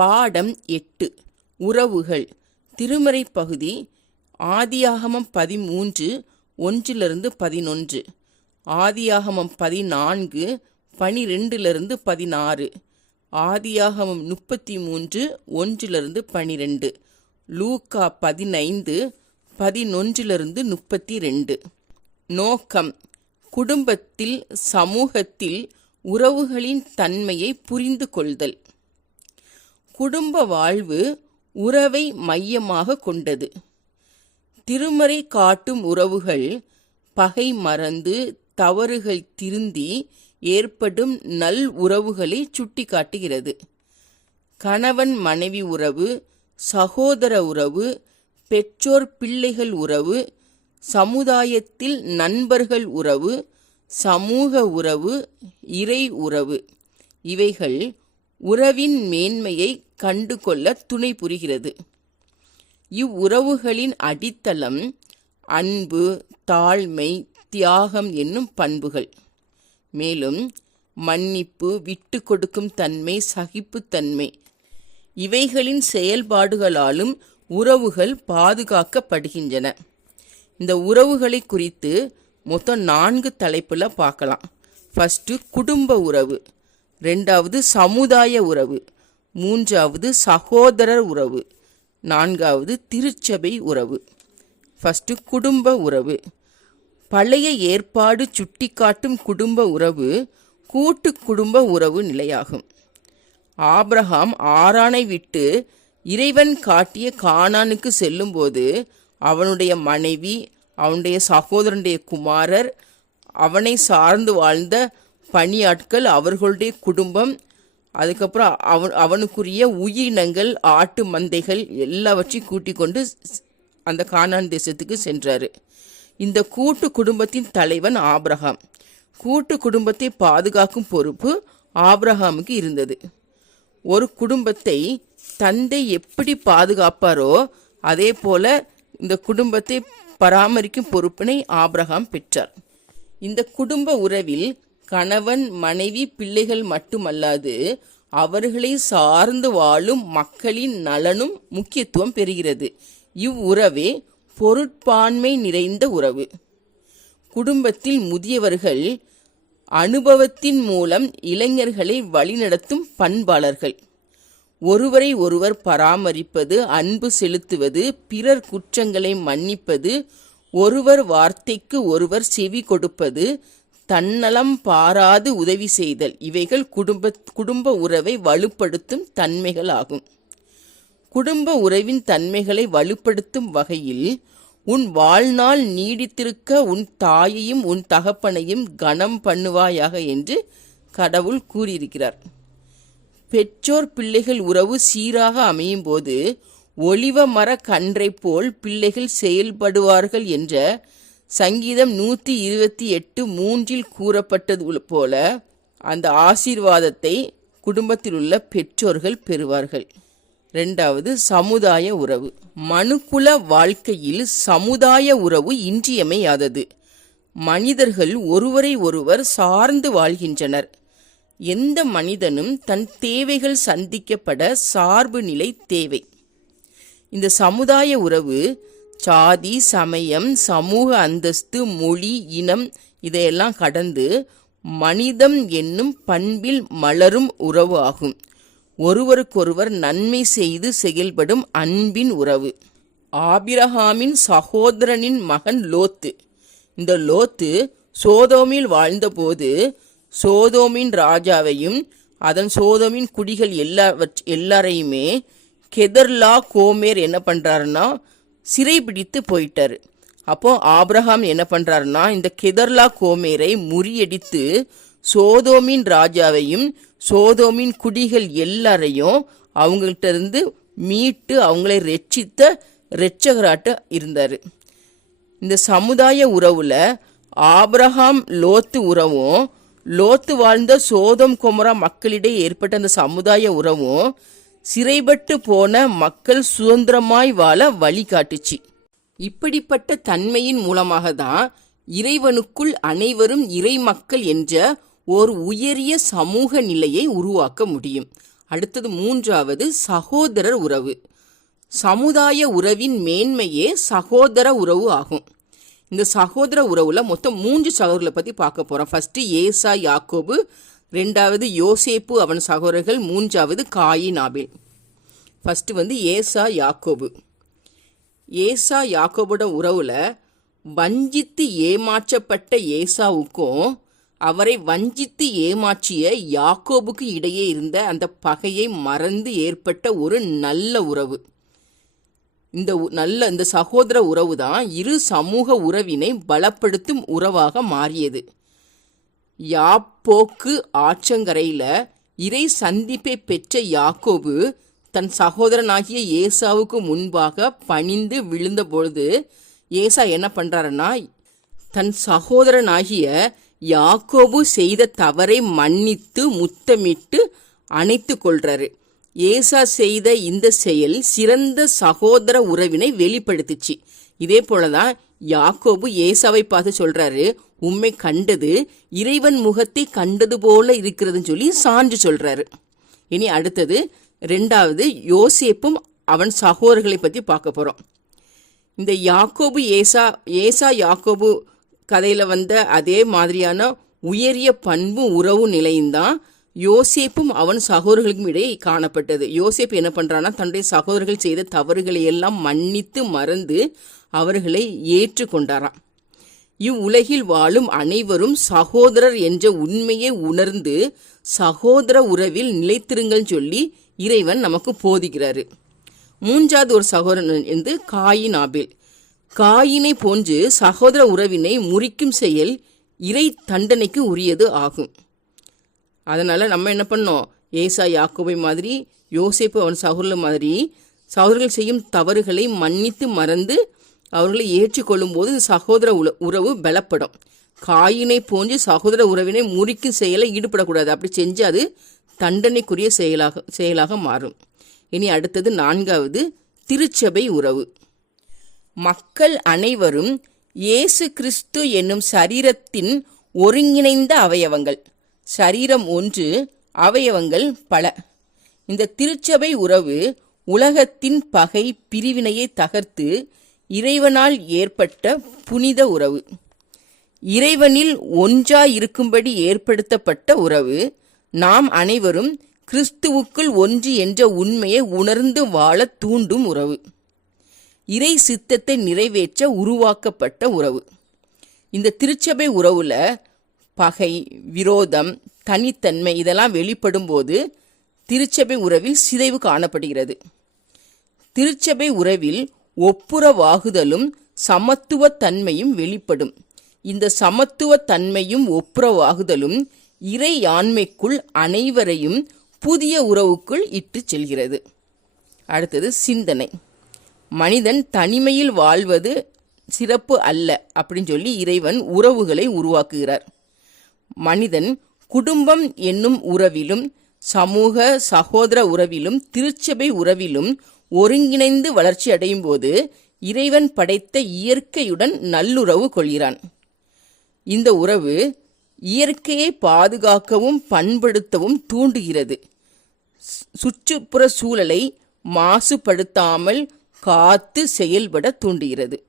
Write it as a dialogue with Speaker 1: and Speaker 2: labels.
Speaker 1: பாடம் எட்டு. உறவுகள். திருமறை பகுதி ஆதியாகமம் பதிமூன்று ஒன்றிலிருந்து பதினொன்று. ஆதியாகமம் பதினான்கு பனிரெண்டிலிருந்து பதினாறு. ஆதியாகமம் முப்பத்தி மூன்று ஒன்றிலிருந்து பனிரெண்டு. லூக்கா பதினைந்து பதினொன்றிலிருந்து முப்பத்தி ரெண்டு நோக்கம். குடும்பத்தில் சமூகத்தில் உறவுகளின் தன்மையை புரிந்து கொள்தல் குடும்ப வாழ்வு உறவை மையமாக கொண்டது. திருமறை காட்டும் உறவுகள் பகை மறந்து தவறுகள் திருந்தி ஏற்படும் நல் உறவுகளை சுட்டிக்காட்டுகிறது. கணவன் மனைவி உறவு சகோதர உறவு பெற்றோர் பிள்ளைகள் உறவு சமுதாயத்தில் நண்பர்கள் உறவு சமூக உறவு இறை உறவு இவைகள் உறவின் மேன்மையை கண்டுகொள்ள துணை புரிகிறது. இவ்வுறவுகளின் அடித்தளம் அன்பு தாழ்மை தியாகம் என்னும் பண்புகள். மேலும் மன்னிப்பு விட்டு கொடுக்கும் தன்மை சகிப்புத்தன்மை இவைகளின் செயல்பாடுகளாலும் உறவுகள் பாதுகாக்கப்படுகின்றன. இந்த உறவுகளை குறித்து மொத்தம் நான்கு தலைப்பில் பார்க்கலாம். ஃபஸ்ட்டு குடும்ப உறவு. ரெண்டாவது சமுதாய உறவு. மூன்றாவது சகோதரர் உறவு. நான்காவது திருச்சபை உறவு. ஃபஸ்ட்டு குடும்ப உறவு. பழைய ஏற்பாடு சுட்டிக்காட்டும் குடும்ப உறவு கூட்டு குடும்ப உறவு நிலையாகும். ஆப்ரஹாம் ஆறானை விட்டு இறைவன் காட்டிய கானானுக்கு செல்லும்போது அவனுடைய மனைவி அவனுடைய சகோதரனுடைய குமாரர் அவனை சார்ந்து வாழ்ந்த பணியாட்கள் அவர்களுடைய குடும்பம் அதுக்கப்புறம் அவன் அவனுக்குரிய உயிரினங்கள் ஆட்டு மந்தைகள் எல்லாவற்றையும் கூட்டிக் கொண்டு அந்த கானான் தேசத்துக்கு சென்றார். இந்த கூட்டு குடும்பத்தின் தலைவன் ஆப்ரஹாம் கூட்டு குடும்பத்தை பாதுகாக்கும் பொறுப்பு ஆப்ரஹாமுக்கு இருந்தது. ஒரு குடும்பத்தை தந்தை எப்படி பாதுகாப்பாரோ அதே போல இந்த குடும்பத்தை பராமரிக்கும் பொறுப்பினை ஆபிரகாம் பெற்றார். இந்த குடும்ப உறவில் கணவன் மனைவி பிள்ளைகள் மட்டுமல்லாது அவர்களை சார்ந்து வாழும் மக்களின் நலனும் முக்கியத்துவம் பெறுகிறது. இவ்வுறவே பொருட்பான்மை நிறைந்த உறவு. குடும்பத்தில் முதியவர்கள் அனுபவத்தின் மூலம் இளைஞர்களை வழிநடத்தும் பண்பாளர்கள். ஒருவரை ஒருவர் பராமரிப்பது அன்பு செலுத்துவது பிறர் குற்றங்களை மன்னிப்பது ஒருவர் வார்த்தைக்கு ஒருவர் செவி கொடுப்பது தன்னலம் பாராது உதவி செய்தல். இவைகள் குடும்ப குடும்ப உறவை வலுப்படுத்தும் தன்மைகளாகும். குடும்ப உறவின் தன்மைகளை வலுப்படுத்தும் வகையில் உன் வாழ்நாள் நீடித்திருக்க உன் தாயையும் உன் தகப்பனையும் கனம் பண்ணுவாயாக என்று கடவுள் கூறியிருக்கிறார். பெற்றோர் பிள்ளைகள் உறவு சீராக அமையும் போது ஒளிவ மர கன்றை போல் பிள்ளைகள் செயல்படுவார்கள் என்ற சங்கீதம் நூற்றி இருபத்தி எட்டு மூன்றில் கூறப்பட்டது போல அந்த ஆசீர்வாதத்தை குடும்பத்தில் உள்ள பெற்றோர்கள் பெறுவார்கள். ரெண்டாவது சமுதாய உறவு. மனுக்குல வாழ்க்கையில் சமுதாய உறவு இன்றியமையாதது. மனிதர்கள் ஒருவரை ஒருவர் சார்ந்து வாழ்கின்றனர். எந்த மனிதனும் தன் தேவைகள் சந்திக்கப்பட சார்பு நிலை தேவை. இந்த சமுதாய உறவு சாதி சமயம் சமூக அந்தஸ்து மொழி இனம் இதையெல்லாம் கடந்து மனிதம் என்னும் பண்பில் மலரும் உறவு ஆகும். ஒருவருக்கொருவர் நன்மை செய்து செயல்படும் அன்பின் உறவு. ஆபிரஹாமின் சகோதரனின் மகன் லோத்து. இந்த லோத்து சோதோமில் வாழ்ந்தபோது சோதோமின் ராஜாவையும் அதன் சோதோமின் குடிகள் எல்லாவற் எல்லாரையுமே கெதர்லா கோமேர் என்ன பண்ணுறாருன்னா சிறைபிடித்து போயிட்டாரு. அப்போ ஆப்ரஹாம் என்ன பண்ணுறாருன்னா இந்த கெதர்லா கோமேரை முறியடித்து சோதோமின் ராஜாவையும் சோதோமின் குடிகள் எல்லாரையும் அவங்கள்ட்ட இருந்து மீட்டு அவங்களை ரட்சித்த ரெச்சகராட்ட இருந்தார். இந்த சமுதாய உறவுல ஆப்ரஹாம் லோத்து உறவும் லோத்து வாழ்ந்த சோதம் குமரா மக்களிடையே ஏற்பட்ட அந்த சமுதாய உறவும் சிறைபட்டு போன மக்கள் சுதந்திரமாய் வாழ வழிகாட்டுச்சு இப்படிப்பட்ட தன்மையின் மூலமாக தான் இறைவனுக்குள் அனைவரும் இறை மக்கள் என்ற ஓர் உயரிய சமூக நிலையை உருவாக்க முடியும். அடுத்தது மூன்றாவது சகோதரர் உறவு. சமுதாய உறவின் மேன்மையே சகோதர உறவு ஆகும். இந்த சகோதர உறவுல மொத்தம் மூன்று சகோதரர்களை பத்தி பார்க்க போறோம். ஃபர்ஸ்ட் ஏசா யாக்கோபு ரெண்டாவது யோசேப்பு அவன் சகோதரர்கள் மூன்றாவது காயின் ஆபேல். ஃபஸ்ட்டு வந்து ஏசா யாக்கோபு. ஏசா யாக்கோபோட உறவில் வஞ்சித்து ஏமாற்றப்பட்ட ஏசாவுக்கும் அவரை வஞ்சித்து ஏமாற்றிய யாக்கோபுக்கு இடையே இருந்த அந்த பகையை மறந்து ஏற்பட்ட ஒரு நல்ல உறவு. இந்த நல்ல இந்த சகோதர உறவு தான் இரு சமூக உறவினை பலப்படுத்தும் உறவாக மாறியது. யாப்போக்கு ஆற்றங்கரையில இறை சந்திப்பை பெற்ற யாக்கோபு தன் சகோதரனாகிய ஏசாவுக்கு முன்பாக பணிந்து விழுந்தபொழுது ஏசா என்ன பண்றாருன்னா தன் சகோதரனாகிய யாக்கோபு செய்த தவறை மன்னித்து முத்தமிட்டு அணைத்து கொள்றாரு. ஏசா செய்த இந்த செயல் சிறந்த சகோதர உறவினை வெளிப்படுத்துச்சு. இதே போலதான் யாக்கோபு ஏசாவை பார்த்து சொல்றாரு உம்மை கண்டது இறைவன் முகத்தை கண்டது போல இருக்கிறதுன்னு சொல்லி சான்று சொல்றாரு. இனி அடுத்தது ரெண்டாவது யோசேப்பும் அவன் சகோதரர்களை பத்தி பார்க்க போறோம். இந்த யாக்கோபு ஏசா ஏசா யாக்கோபு கதையில வந்த அதே மாதிரியான உயரிய பண்பு உறவு நிலையும்தான் யோசேப்பும் அவன் சகோதரர்களுக்கும் இடையே காணப்பட்டது. யோசேப் என்ன பண்றான்னா தன்னுடைய சகோதரர்கள் செய்த தவறுகளை எல்லாம் மன்னித்து மறந்து அவர்களை ஏற்றுக்கொண்டாராம். இவ்வுலகில் வாழும் அனைவரும் சகோதரர் என்ற உண்மையை உணர்ந்து சகோதர உறவில் நிலைத்திருங்கள் சொல்லி இறைவன் நமக்கு போதுகிறாரு மூன்றாவது ஒரு சகோதரன் என்று காயின் ஆபேல். காயினை போன்று சகோதர உறவினை முறிக்கும் செயல் இறை தண்டனைக்கு உரியது ஆகும். அதனால நம்ம என்ன பண்ணோம்? ஏசா யாக்கோபை மாதிரி யோசிப்பு அவன் சகோதரர் மாதிரி சகோதரர்கள் செய்யும் தவறுகளை மன்னித்து மறந்து அவர்களை ஏற்றிக்கொள்ளும் போது இந்த சகோதர உல- உறவு பலப்படும். காயினை போன்று சகோதர உறவினை முறிக்கும் செயலை ஈடுபடக்கூடாது. அப்படி செஞ்சு அது தண்டனைக்குரிய செயலாக செயலாக மாறும். இனி அடுத்தது நான்காவது திருச்சபை உறவு. மக்கள் அனைவரும் இயேசு கிறிஸ்து என்னும் சரீரத்தின் ஒருங்கிணைந்த அவயவங்கள். சரீரம் ஒன்று அவயவங்கள் பல. இந்த திருச்சபை உறவு உலகத்தின் பகை பிரிவினையை தகர்த்து இறைவனால் ஏற்பட்ட புனித உறவு. இறைவனில் ஒன்றாயிருக்கும்படி ஏற்படுத்தப்பட்ட உறவு நாம் அனைவரும் கிறிஸ்துவுக்குள் ஒன்று என்ற உண்மையை உணர்ந்து வாழ தூண்டும் உறவு. இறை சித்தத்தை நிறைவேற்ற உருவாக்கப்பட்ட உறவு. இந்த திருச்சபை உறவுல பகை விரோதம் தனித்தன்மை இதெல்லாம் வெளிப்படும் போது திருச்சபை உறவில் சிதைவு காணப்படுகிறது. திருச்சபை உறவில் ஒப்புரவாகுதலும் சமத்துவ தன்மையும் வெளிப்படும். இந்த சமத்துவ தன்மையும் ஒப்புரவாகுதலும் இறையாண்மைக்குள் அனைவரையும் புதிய உறவுக்குள் இட்டு செல்கிறது. அடுத்தது சிந்தனை. மனிதன் தனிமையில் வாழ்வது சிறப்பு அல்ல அப்படின்னு சொல்லி இறைவன் உறவுகளை உருவாக்குகிறார். மனிதன் குடும்பம் என்னும் உறவிலும் சமூக சகோதர உறவிலும் திருச்சபை உறவிலும் ஒருங்கிணைந்து வளர்ச்சி அடையும் போது இறைவன் படைத்த இயற்கையுடன் நல்லுறவு கொள்கிறான். இந்த உறவு இயற்கையை பாதுகாக்கவும் பண்படுத்தவும் தூண்டுகிறது. சுற்றுப்புற சூழலை மாசுபடுத்தாமல் காத்து செயல்பட தூண்டுகிறது.